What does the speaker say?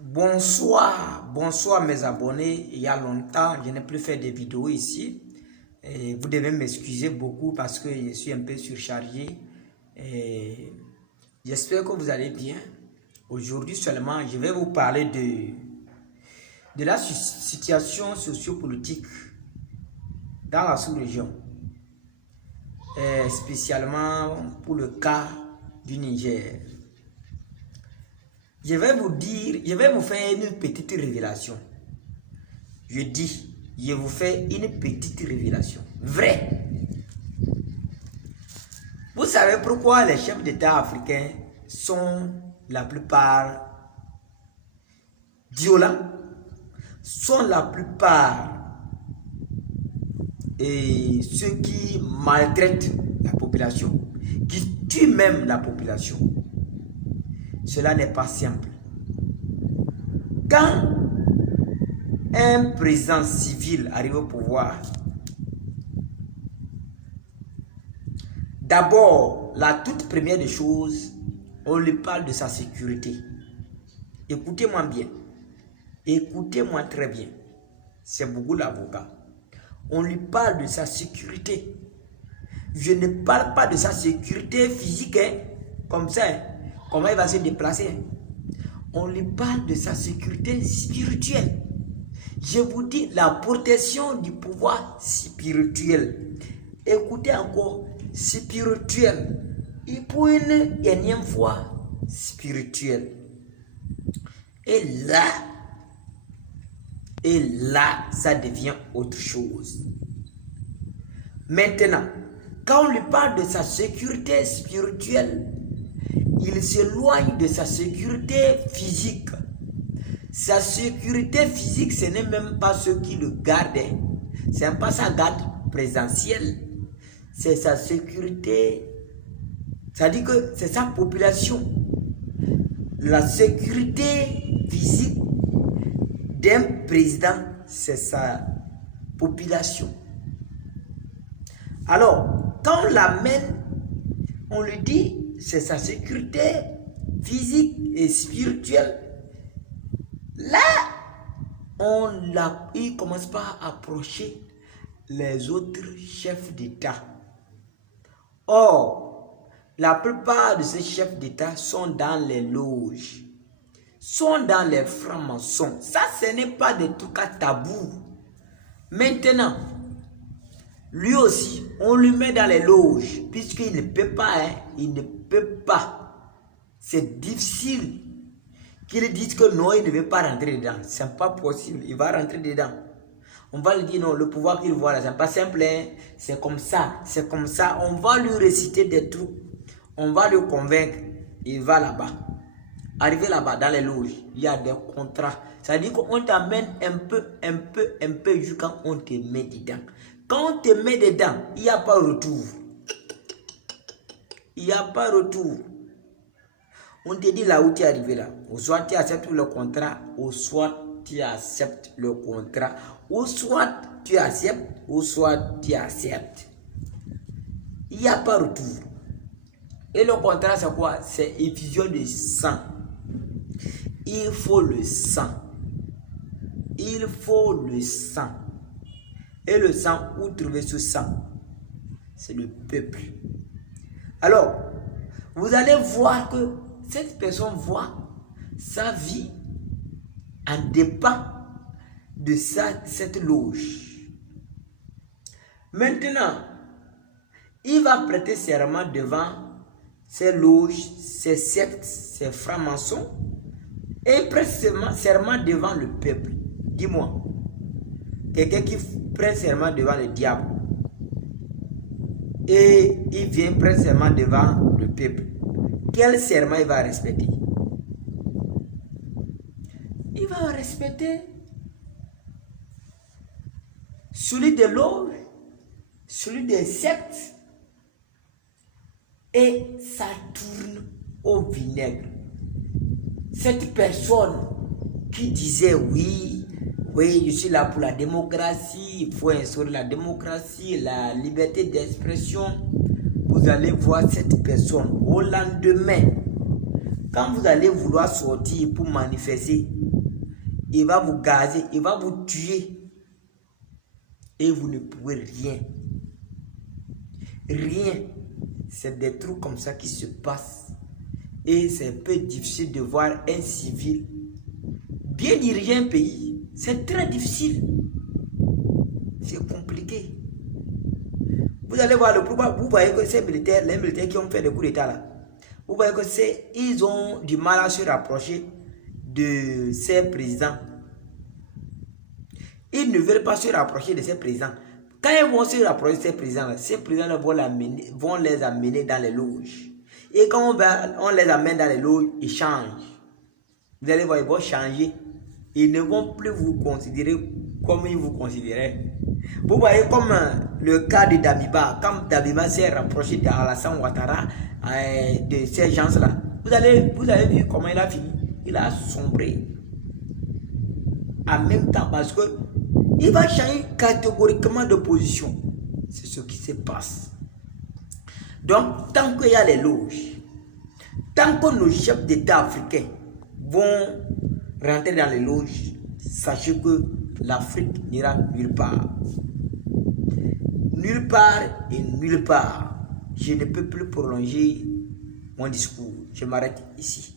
Bonsoir mes abonnés. Il y a longtemps, je n'ai plus fait de vidéos ici. Et vous devez m'excuser beaucoup parce que je suis un peu surchargé. J'espère que vous allez bien. Aujourd'hui seulement, je vais vous parler de la situation sociopolitique dans la sous-région. Spécialement pour le cas du Niger. Je vais vous faire une petite révélation. Je dis, je vous fais une petite révélation. Vrai. Vous savez pourquoi les chefs d'État africains sont la plupart violents, sont la plupart et ceux qui maltraitent la population, qui tuent même la population. Cela n'est pas simple. Quand un président civil arrive au pouvoir, d'abord, la toute première des choses, on lui parle de sa sécurité. Écoutez-moi bien. Écoutez-moi très bien. C'est beaucoup l'avocat. On lui parle de sa sécurité. Je ne parle pas de sa sécurité physique, hein, comme ça. Comment il va se déplacer? On lui parle de sa sécurité spirituelle. Je vous dis la protection du pouvoir spirituel. Écoutez encore, spirituel. Et pour une énième fois, spirituel. Et là, ça devient autre chose. Maintenant, quand on lui parle de sa sécurité spirituelle, il s'éloigne de sa sécurité physique. Sa sécurité physique, ce n'est même pas ceux qui le gardent. Ce n'est pas sa garde présentielle. C'est sa sécurité. Ça dit que c'est sa population. La sécurité physique d'un président, c'est sa population. Alors, quand on l'amène, on lui dit c'est sa sécurité physique et spirituelle. Là, il commence pas à approcher les autres chefs d'État. Or, la plupart de ces chefs d'État sont dans les loges, sont dans les francs-maçons. Ça, ce n'est pas des trucs à tabou. Maintenant, lui aussi, on lui met dans les loges, puisqu'il ne peut pas, hein, il ne peut pas. C'est difficile qu'il dise que non, il ne veut pas rentrer dedans. C'est pas possible, il va rentrer dedans. On va lui dire non, le pouvoir qu'il voit là, c'est pas simple, hein? C'est comme ça, c'est comme ça. On va lui réciter des trucs, on va le convaincre, il va là-bas. Arrivé là-bas, dans les loges, il y a des contrats. Ça veut dire qu'on t'amène un peu jusqu'à on te met dedans. Quand on te met dedans, il n'y a pas retour. Il n'y a pas retour. On te dit là où tu es arrivé là. Ou soit tu acceptes le contrat, ou soit tu acceptes le contrat. Ou soit tu acceptes, ou soit tu acceptes. Il n'y a pas retour. Et le contrat, c'est quoi? C'est effusion de sang. Il faut le sang. Il faut le sang. Et le sang, où trouver ce sang? C'est le peuple. Alors, vous allez voir que cette personne voit sa vie en dépend de cette loge. Maintenant, il va prêter serment devant ces loges, ces sectes, ces francs-maçons, et il prête serment devant le peuple. Dis-moi, quelqu'un qui prête serment devant le diable et il vient prêter serment devant le peuple, quel serment il va respecter? Il va respecter celui de l'eau, celui des sectes, et ça tourne au vinaigre. Cette personne qui disait oui, je suis là pour la démocratie, il faut instaurer la démocratie, la liberté d'expression. Vous allez voir cette personne au lendemain Quand vous allez vouloir sortir pour manifester, il va vous gazer, il va vous tuer. Et vous ne pouvez rien. Rien. C'est des trucs comme ça qui se passent. Et c'est un peu difficile de voir un civil bien diriger un pays. C'est très difficile. C'est compliqué. Vous allez voir le pourquoi. Vous voyez que ces militaires, les militaires qui ont fait des coups d'état là, vous voyez que ils ont du mal à se rapprocher de ces présidents. Ils ne veulent pas se rapprocher de ces présidents. Quand ils vont se rapprocher de ces présidents vont les amener dans les loges. Et quand on les amène dans les loges, ils changent. Vous allez voir, ils vont changer. Ils ne vont plus vous considérer comme ils vous considéraient. Vous voyez comme le cas de Damiba. Quand Damiba s'est rapproché d'Alassane Ouattara, de ces gens-là, vous avez vu comment il a fini. Il a sombré. En même temps, parce que il va changer catégoriquement de position. C'est ce qui se passe. Donc, tant qu'il y a les loges, tant que nos chefs d'État africains vont rentrer dans les loges, sachez que l'Afrique n'ira nulle part. Nulle part et nulle part. Je ne peux plus prolonger mon discours. Je m'arrête ici.